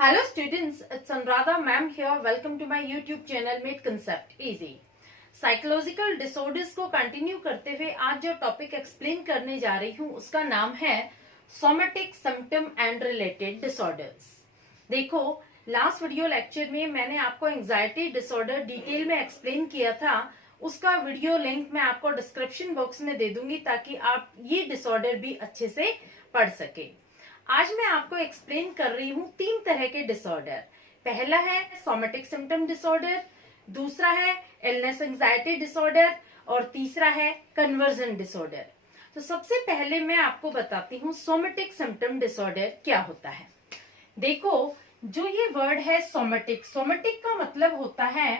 Hello students, it's Anuradha ma'am here. Welcome to my YouTube channel Made Concept Easy. Psychological disorders को continue करते हुए आज जो topic explain करने जा रही हूँ उसका नाम है somatic symptom and related disorders. देखो, लास्ट वीडियो लेक्चर में मैंने आपको एंजाइटी डिसऑर्डर डिटेल में एक्सप्लेन किया था। उसका वीडियो लिंक मैं आपको डिस्क्रिप्शन बॉक्स में दे दूंगी ताकि आप ये डिसऑर्डर भी अच्छे से पढ़ सके। आज मैं आपको एक्सप्लेन कर रही हूँ 3 तरह के डिसऑर्डर। पहला है सोमेटिक सिम्टम डिसऑर्डर, दूसरा है इलनेस एंजाइटी डिसऑर्डर और तीसरा है कन्वर्जन डिसऑर्डर। तो सबसे पहले मैं आपको बताती हूँ सोमेटिक सिम्टम डिसऑर्डर क्या होता है। देखो, जो ये वर्ड है सोमेटिक, सोमेटिक का मतलब होता है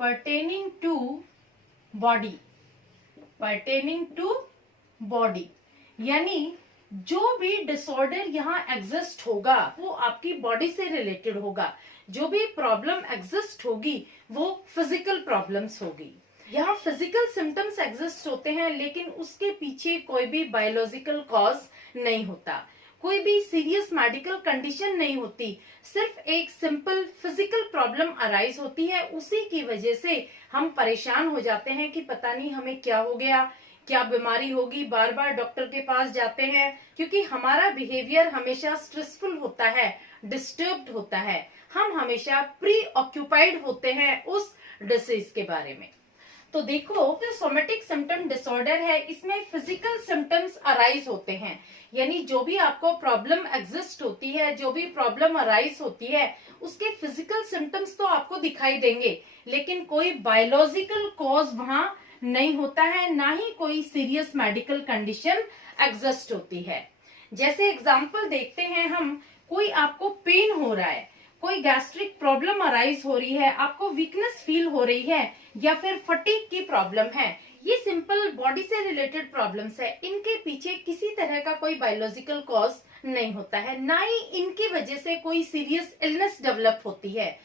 pertaining to body, pertaining to body, यानी जो भी डिसऑर्डर यहाँ एग्जिस्ट होगा वो आपकी बॉडी से रिलेटेड होगा। जो भी प्रॉब्लम एग्जिस्ट होगी वो फिजिकल प्रॉब्लम्स होगी। यहाँ फिजिकल सिम्टम्स एग्जिस्ट होते हैं लेकिन उसके पीछे कोई भी बायोलॉजिकल कॉज नहीं होता, कोई भी सीरियस मेडिकल कंडीशन नहीं होती, सिर्फ एक सिंपल फिजिकल प्रॉब्लम अराइज होती है। उसी की वजह से हम परेशान हो जाते हैं कि पता नहीं हमें क्या हो गया, क्या बीमारी होगी, बार बार डॉक्टर के पास जाते हैं क्योंकि हमारा बिहेवियर हमेशा स्ट्रेसफुल होता है, डिस्टर्ब्ड होता है, हम हमेशा प्री ऑक्यूपाइड होते हैं उस डिसीज के बारे में। तो देखो, जो सोमेटिक सिम्टम डिसऑर्डर है इसमें फिजिकल सिम्टम्स अराइज होते हैं, यानी जो भी आपको प्रॉब्लम एग्जिस्ट होती है, जो भी प्रॉब्लम अराइज होती है उसके फिजिकल सिम्टम्स तो आपको दिखाई देंगे लेकिन कोई बायोलॉजिकल कॉज वहां नहीं होता है, ना ही कोई सीरियस मेडिकल कंडीशन एग्जिस्ट होती है। जैसे एग्जांपल देखते हैं हम, कोई आपको पेन हो रहा है, कोई गैस्ट्रिक प्रॉब्लम अराइज हो रही है, आपको वीकनेस फील हो रही है या फिर फटीग की प्रॉब्लम है, ये सिंपल बॉडी से रिलेटेड प्रॉब्लम्स है। इनके पीछे किसी तरह का कोई बायोलॉजिकल कॉज नहीं होता है, ना ही इनकी वजह से कोई सीरियस इलनेस डेवलप होती है।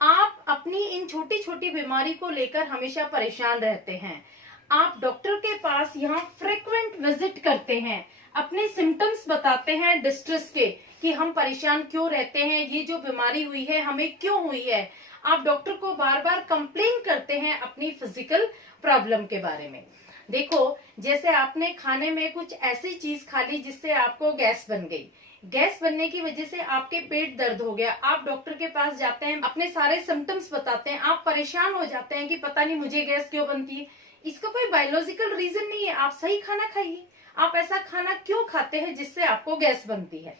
आप अपनी इन छोटी छोटी बीमारी को लेकर हमेशा परेशान रहते हैं, आप डॉक्टर के पास यहाँ फ्रीक्वेंट विजिट करते हैं, अपने सिम्टम्स बताते हैं डिस्ट्रेस के कि हम परेशान क्यों रहते हैं, ये जो बीमारी हुई है हमें क्यों हुई है। आप डॉक्टर को बार बार कंप्लेन करते हैं अपनी फिजिकल प्रॉब्लम के बारे में। देखो, जैसे आपने खाने में कुछ ऐसी चीज खा ली जिससे आपको गैस बन गई, गैस बनने की वजह से आपके पेट दर्द हो गया, आप डॉक्टर के पास जाते हैं, अपने सारे सिम्टम्स बताते हैं, आप परेशान हो जाते हैं कि पता नहीं मुझे गैस क्यों बनती है। इसका कोई बायोलॉजिकल रीजन नहीं है, आप सही खाना खाइए, आप ऐसा खाना क्यों खाते हैं जिससे आपको गैस बनती है।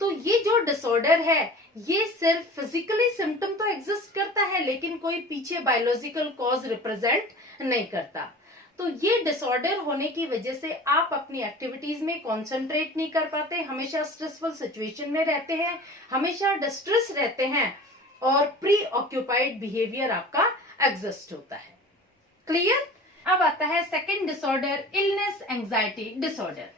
तो ये जो डिसऑर्डर है ये सिर्फ फिजिकली सिम्टम तो एग्जिस्ट करता है लेकिन कोई पीछे बायोलॉजिकल कॉज रिप्रेजेंट नहीं करता। तो ये डिसऑर्डर होने की वजह से आप अपनी एक्टिविटीज में कंसंट्रेट नहीं कर पाते, हमेशा स्ट्रेसफुल सिचुएशन में रहते हैं, हमेशा डिस्ट्रेस रहते हैं और प्री ऑक्यूपाइड बिहेवियर आपका एग्जिस्ट होता है। क्लियर? अब आता है second disorder, illness anxiety disorder.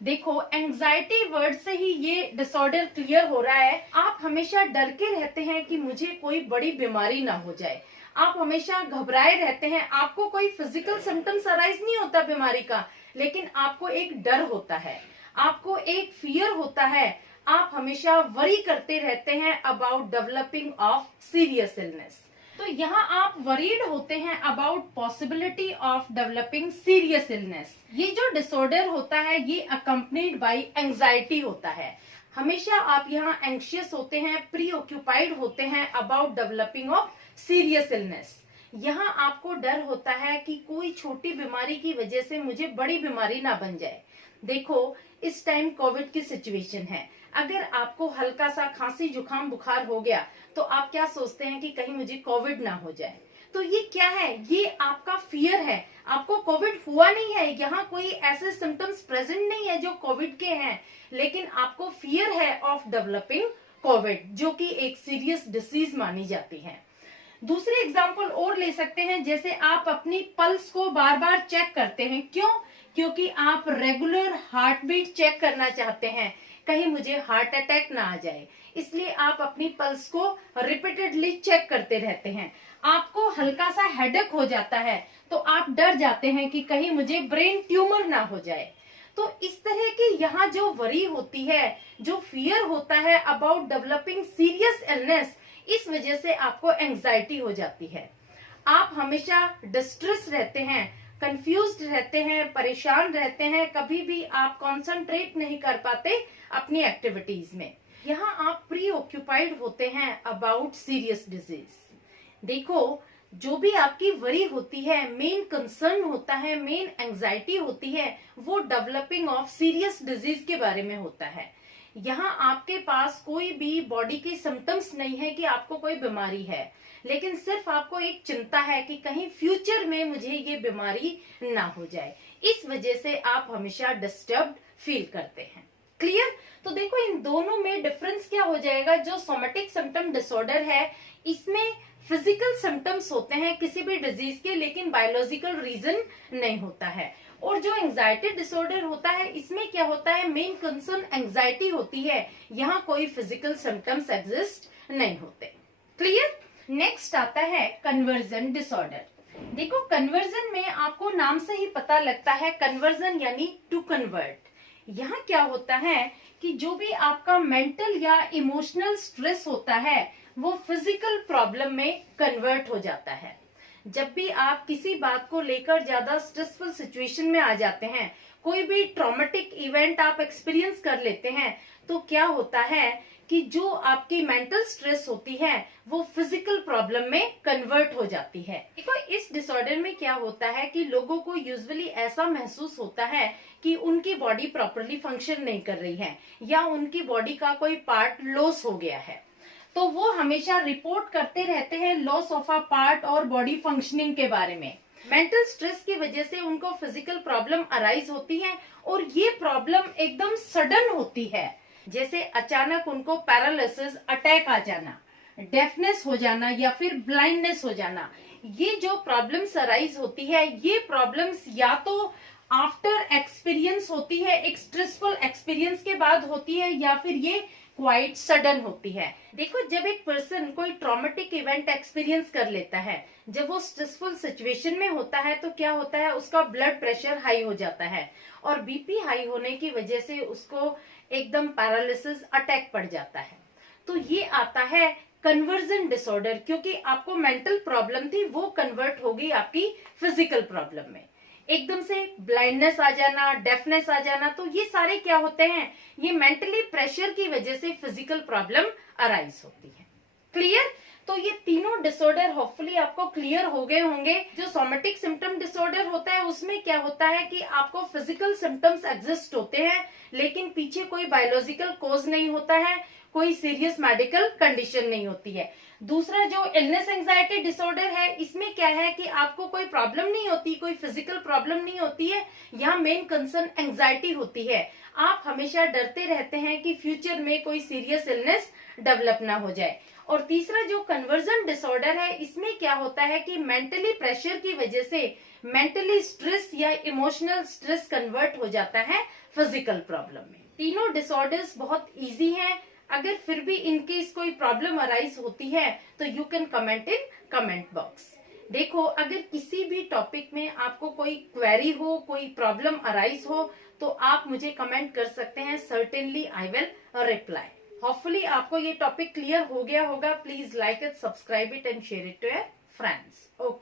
देखो, एंजाइटी वर्ड से ही ये डिसऑर्डर क्लियर हो रहा है। आप हमेशा डर के रहते हैं कि मुझे कोई बड़ी बीमारी ना हो जाए, आप हमेशा घबराए रहते हैं, आपको कोई फिजिकल सिम्टम्स अराइज नहीं होता बीमारी का लेकिन आपको एक डर होता है, आपको एक फियर होता है, आप हमेशा वरी करते रहते हैं about developing of serious illness. तो यहाँ आप वरीड होते हैं about possibility of developing serious illness. ये जो डिसऑर्डर होता है ये अकम्पनीड बाय एंजाइटी होता है, हमेशा आप यहाँ एंग्शियस होते हैं, प्री ऑक्यूपाइड होते हैं about developing of serious illness. यहाँ आपको डर होता है कि कोई छोटी बीमारी की वजह से मुझे बड़ी बीमारी ना बन जाए। देखो, इस टाइम कोविड की सिचुएशन है, अगर आपको हल्का सा खांसी जुकाम बुखार हो गया तो आप क्या सोचते हैं कि कहीं मुझे कोविड ना हो जाए। तो ये क्या है, ये आपका फियर है, आपको कोविड हुआ नहीं है, यहाँ कोई ऐसे सिम्टम्स प्रेजेंट नहीं है जो कोविड के हैं लेकिन आपको फियर है ऑफ डेवलपिंग कोविड जो कि एक सीरियस डिसीज मानी जाती है। दूसरे एग्जाम्पल और ले सकते हैं, जैसे आप अपनी पल्स को बार बार चेक करते हैं, क्यों? क्योंकि आप रेगुलर हार्ट बीट चेक करना चाहते हैं, कहीं मुझे हार्ट अटैक ना आ जाए, इसलिए आप अपनी पल्स को रिपीटेडली चेक करते रहते हैं। आपको हल्का सा हेडेक हो जाता है तो आप डर जाते हैं कि कहीं मुझे ब्रेन ट्यूमर ना हो जाए। तो इस तरह की यहाँ जो वरी होती है, जो फियर होता है अबाउट डेवलपिंग सीरियस इलनेस, इस वजह से आपको एंजाइटी हो जाती है। आप हमेशा डिस्ट्रेस रहते हैं, कंफ्यूज्ड रहते हैं, परेशान रहते हैं, कभी भी आप कंसंट्रेट नहीं कर पाते अपनी एक्टिविटीज में। यहाँ आप प्री ऑक्यूपाइड होते हैं अबाउट सीरियस डिजीज। देखो, जो भी आपकी वरी होती है, मेन कंसर्न होता है, मेन एंजाइटी होती है, वो डेवलपिंग ऑफ सीरियस डिजीज के बारे में होता है। यहाँ आपके पास कोई भी बॉडी की सिम्टम्स नहीं है कि आपको कोई बीमारी है, लेकिन सिर्फ आपको एक चिंता है कि कहीं फ्यूचर में मुझे ये बीमारी ना हो जाए। इस वजह से आप हमेशा डिस्टर्ब्ड फील करते हैं। क्लियर? तो देखो, इन दोनों में डिफरेंस क्या हो जाएगा। जो सोमेटिक सिम्टम डिसऑर्डर है, इसमें फिजिकल सिम्टम्स होते हैं किसी भी डिजीज के, लेकिन बायोलॉजिकल रीजन नहीं होता है। और जो एंजाइटी डिसऑर्डर होता है, इसमें क्या होता है, मेन कंसर्न एंजाइटी होती है, यहाँ कोई फिजिकल सिम्टम्स एग्जिस्ट नहीं होते। क्लियर? नेक्स्ट आता है कन्वर्जन डिसऑर्डर। देखो, कन्वर्जन में आपको नाम से ही पता लगता है, कन्वर्जन यानी टू कन्वर्ट। यहाँ क्या होता है कि जो भी आपका मेंटल या इमोशनल स्ट्रेस होता है, वो फिजिकल प्रॉब्लम में कन्वर्ट हो जाता है। जब भी आप किसी बात को लेकर ज्यादा स्ट्रेसफुल सिचुएशन में आ जाते हैं, कोई भी ट्रॉमेटिक इवेंट आप एक्सपीरियंस कर लेते हैं, तो क्या होता है कि जो आपकी मेंटल स्ट्रेस होती है, वो फिजिकल प्रॉब्लम में कन्वर्ट हो जाती है। देखो, इस डिसऑर्डर में क्या होता है कि लोगों को यूजुअली ऐसा महसूस होता है कि उनकी बॉडी प्रॉपरली फंक्शन नहीं कर रही है, या उनकी बॉडी का कोई पार्ट लॉस हो गया है। तो वो हमेशा रिपोर्ट करते रहते हैं लॉस ऑफ अ पार्ट और बॉडी फंक्शनिंग के बारे में। मेंटल स्ट्रेस की वजह से उनको फिजिकल प्रॉब्लम अराइज होती है, और ये प्रॉब्लम एकदम सडन होती है। जैसे अचानक उनको पैरालिसिस, अटैक आ जाना, डेफनेस हो जाना, या फिर ब्लाइंडनेस हो जाना। ये जो प्रॉब्लम्स अराइज होती है, ये प्रॉब्लम्स या तो आफ्टर एक्सपीरियंस होती है, एक स्ट्रेसफुल एक्सपीरियंस के बाद होती है, या फिर ये क्वाइट सडन होती है। देखो, जब एक पर्सन कोई ट्रॉमेटिक इवेंट एक्सपीरियंस कर लेता है, जब वो स्ट्रेसफुल सिचुएशन में होता है, तो क्या होता है, उसका ब्लड प्रेशर हाई हो जाता है, और बीपी हाई होने की वजह से उसको एकदम पैरालिसिस, अटैक पड़ जाता है। तो ये आता है कन्वर्जन डिसऑर्डर, क्योंकि आपको मेंटल प्रॉब्लम थी, वो कन्वर्ट हो गई आपकी फिजिकल प्रॉब्लम में। एकदम से ब्लाइंडनेस आ जाना, डेफनेस आ जाना, तो ये सारे क्या होते हैं, ये मेंटली प्रेशर की वजह से फिजिकल प्रॉब्लम अराइज होती है। क्लियर? तो ये तीनों डिसऑर्डर होपफुली आपको क्लियर हो गए होंगे। जो सोमेटिक सिम्टम डिसऑर्डर होता है, उसमें क्या होता है कि आपको फिजिकल सिम्टम्स एग्जिस्ट होते हैं, लेकिन पीछे कोई बायोलॉजिकल कॉज नहीं होता है, कोई सीरियस मेडिकल कंडीशन नहीं होती है। दूसरा जो इलनेस एंजाइटी डिसऑर्डर है, इसमें क्या है कि आपको कोई प्रॉब्लम नहीं होती, कोई फिजिकल प्रॉब्लम नहीं होती है, यहाँ मेन कंसर्न एंजाइटी होती है। आप हमेशा डरते रहते हैं कि फ्यूचर में कोई सीरियस इलनेस डेवलप ना हो जाए। और तीसरा जो कन्वर्जन डिसऑर्डर है, इसमें क्या होता है कि मेंटली प्रेशर की वजह से मेंटली स्ट्रेस या इमोशनल स्ट्रेस कन्वर्ट हो जाता है फिजिकल प्रॉब्लम में। तीनों डिसऑर्डर्स बहुत इजी हैं। अगर फिर भी इनकेस कोई प्रॉब्लम अराइज होती है, तो you can comment in comment box. देखो, अगर किसी भी टॉपिक में आपको कोई क्वेरी हो, कोई प्रॉब्लम अराइज हो, तो आप मुझे कमेंट कर सकते हैं। Certainly I will reply. Hopefully आपको ये टॉपिक क्लियर हो गया होगा। Please like it, subscribe it and share it to your friends. Okay.